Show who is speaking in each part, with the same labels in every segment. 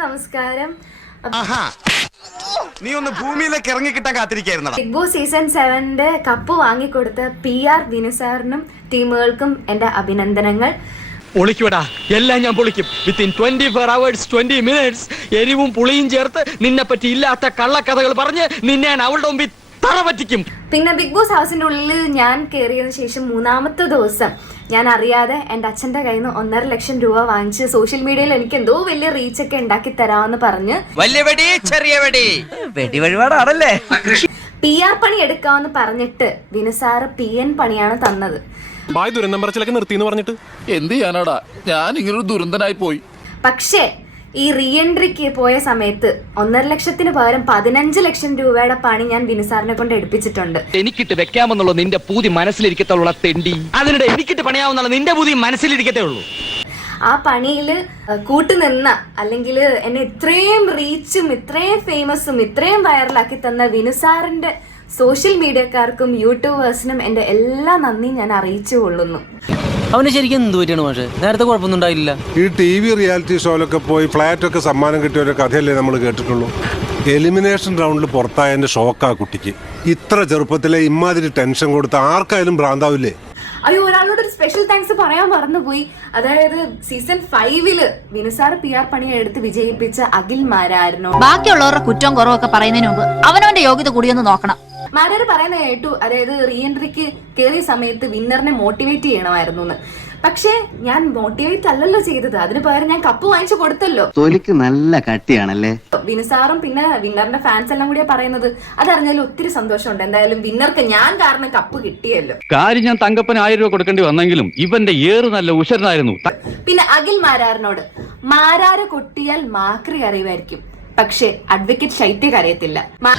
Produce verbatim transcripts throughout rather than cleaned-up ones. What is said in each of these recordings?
Speaker 1: നമസ്കാരം.
Speaker 2: നീ ഒന്ന് ഭൂമിയിലേക്ക് ഇറങ്ങി കിട്ടാൻ കാത്തിരിക്കായിരുന്നു.
Speaker 1: ബിഗ് ബോസ് സീസൺ സെവന്റെ കപ്പ് വാങ്ങിക്കൊടുത്ത പി ആർ വിനുസാറിനും ടീമുകൾക്കും എന്റെ അഭിനന്ദനങ്ങൾ.
Speaker 3: പൊളിക്കൂടാ, എല്ലാം ഞാൻ പൊളിക്കും. Within twenty four hours twenty minutes എരിവും പുളിയും ചേർത്ത് നിന്നെ പറ്റി ഇല്ലാത്ത കള്ളക്കഥകൾ പറഞ്ഞ് നിന്നെ അവളുടെ മുമ്പിൽ തറ പറ്റിക്കും.
Speaker 1: പിന്നെ ബിഗ് ബോസ് ഹൗസിന്റെ ഉള്ളിൽ ഞാൻ കയറിയതിനു ശേഷം മൂന്നാമത്തെ ദിവസം ഞാൻ അറിയാതെ എന്റെ അച്ഛന്റെ കയ്യിൽ നിന്ന് ഒന്നര ലക്ഷം രൂപ വാങ്ങിച്ച് സോഷ്യൽ മീഡിയയിൽ എനിക്ക് എന്തോ വലിയ റീച്ച് ഒക്കെ ഉണ്ടാക്കി തരാമെന്ന് പറഞ്ഞ്
Speaker 4: വലിയ വെടി ചെറിയ വെടി വെടി വഴിപാടാണല്ലേ
Speaker 1: പി ആർ പണി എടുക്കാമെന്ന് പറഞ്ഞിട്ട് വിനുസാറ് പി എൻ പണിയാണ് തന്നത്.
Speaker 5: ദുരന്തം പറച്ചിലൊക്കെ നിർത്തിന്ന് പറഞ്ഞിട്ട്
Speaker 6: എന്ത് ചെയ്യാനാടാ, ഞാൻ ഇങ്ങനൊരു ദുരന്തനായി പോയി.
Speaker 1: പക്ഷേ ഈ റീ എൻട്രിക്ക് പോയ സമയത്ത് ഒന്നര ലക്ഷത്തിന് പകരം പതിനഞ്ച് ലക്ഷം രൂപയുടെ പണി ഞാൻ വിനുസാറിനെ കൊണ്ട് എടുപ്പിച്ചിട്ടുണ്ട്.
Speaker 3: എനിക്കിട്ട് വെക്കാമെന്നുള്ള നിന്റെ പൂതി മനസ്സിലിരിക്കത്തുള്ള തെണ്ടി, അതിനിടെ എനിക്കിട്ട് പണിയാവുന്നുള്ള നിന്റെ പൂതി മനസ്സിലിരിക്കത്തേ ഉള്ളൂ.
Speaker 1: ആ പണിയില് കൂട്ടുനിന്ന അല്ലെങ്കിൽ എന്നെ ഇത്രയും റീച്ചും ഇത്രയും ഫേമസും ഇത്രയും വൈറലാക്കി തന്ന വിനുസാറിന്റെ സോഷ്യൽ മീഡിയക്കാർക്കും യൂട്യൂബേഴ്സിനും എന്റെ എല്ലാ നന്ദിയും ഞാൻ അറിയിച്ചു കൊള്ളുന്നു.
Speaker 7: അവന് ശരിക്കും എന്ത് പറ്റിയാണ് പക്ഷേ നേരത്തെ കുഴപ്പമൊന്നും ഉണ്ടായില്ല.
Speaker 5: ഈ ടി വി റിയാലിറ്റി ഷോയിലൊക്കെ പോയി ഫ്ലാറ്റ് ഒക്കെ സമ്മാനം കിട്ടിയ ഒരു കഥയല്ലേ നമ്മൾ കേട്ടിട്ടുള്ളൂ. എലിമിനേഷൻ റൗണ്ടിൽ പുറത്തായതിന്റെ ഷോക്കാ കുട്ടിക്ക്. ഇത്ര ചെറുപ്പത്തിലെ ഇമാതിരി ടെൻഷൻ കൊടുത്ത ആർക്കായാലും ഭ്രാന്താവില്ലേ?
Speaker 1: അയ്യോ, ഒരാളോട് ഒരു സ്പെഷ്യൽ താങ്ക്സ് പറയാൻ മറന്നുപോയി. അതായത് സീസൺ ഫൈവില് വിനുസാർ പി ആർ പണി എടുത്ത് വിജയിപ്പിച്ച അഖിൽ മാരാരനോ.
Speaker 8: ബാക്കിയുള്ളവരുടെ കുറ്റവും കുറവൊക്കെ പറയുന്നതിന് മുമ്പ് അവനവന്റെ യോഗ്യത കൂടിയൊന്ന് നോക്കണം.
Speaker 1: മാരാര് പറയുന്ന കേട്ടു, അതായത് റീ എൻട്രിക്ക് കയറിയ സമയത്ത് വിന്നറിനെ മോട്ടിവേറ്റ് ചെയ്യണമായിരുന്നു എന്ന്. പക്ഷേ ഞാൻ മോട്ടിവേറ്റ് അല്ലല്ലോ ചെയ്തത്, അതിന് പകരം ഞാൻ കപ്പ് വാങ്ങിച്ചു കൊടുത്തല്ലോ.
Speaker 9: തൊലിക്ക് നല്ല കട്ടിയാണല്ലേ.
Speaker 1: വിനുസാറും പിന്നെ വിന്നറിന്റെ ഫാൻസ് എല്ലാം കൂടിയാ പറയുന്നത്. അതറിഞ്ഞാലും ഒത്തിരി സന്തോഷമുണ്ട്. എന്തായാലും വിന്നർക്ക് ഞാൻ കാരണം കപ്പ് കിട്ടിയല്ലോ.
Speaker 10: കാര്യം ഞാൻ തങ്കപ്പന് ആയിരം രൂപ കൊടുക്കേണ്ടി വന്നെങ്കിലും ഇവന്റെ ഏറ് നല്ല ഉഷരനായിരുന്നു.
Speaker 1: പിന്നെ അഖിൽ മാരാറിനോട്, മാരാര കൊട്ടിയാൽ മാക്രി അറിയുമായിരിക്കും, പക്ഷെ അഡ്വക്കേറ്റ് ശൈത്യക്ക് അറിയത്തില്ല.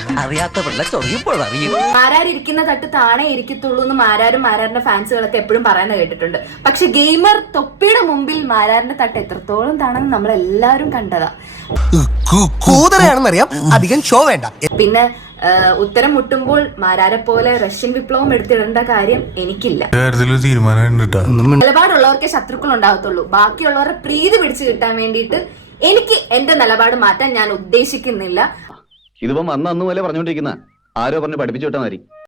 Speaker 1: മാരാരിരിക്കുന്ന തട്ട് താണേ ഇരിക്കത്തുള്ളൂ എന്ന് മാരാരും മാരാറിന്റെ ഫാൻസുകളൊക്കെ എപ്പോഴും പറയുന്നത് കേട്ടിട്ടുണ്ട്. പക്ഷെ ഗെയിമർ തൊപ്പിയുടെ മുമ്പിൽ മാരാറിന്റെ തട്ട് എത്രത്തോളം താണെന്ന് നമ്മൾ എല്ലാവരും കണ്ടതാ.
Speaker 4: കൂതറയാണെന്നറിയാം, അധികം ഷോ വേണ്ട.
Speaker 1: പിന്നെ ഉത്തരം മുട്ടുമ്പോൾ മാരാരെ പോലെ റഷ്യൻ വിപ്ലവം എടുത്തിടേണ്ട കാര്യം എനിക്കില്ല. നിലപാടുള്ളവർക്കേ ശത്രുക്കൾ ഉണ്ടാകത്തുള്ളൂ. ബാക്കിയുള്ളവരുടെ പ്രീതി പിടിച്ചു കിട്ടാൻ വേണ്ടിയിട്ട് എനിക്ക് എന്റെ നിലപാട് മാറ്റാൻ ഞാൻ ഉദ്ദേശിക്കുന്നില്ല.
Speaker 10: ഇതിപ്പം അന്ന് അന്ന് പോലെ പറഞ്ഞോണ്ടിരിക്കുന്ന ആരോ പറഞ്ഞ് പഠിപ്പിച്ചു വിട്ടാൽ മതി.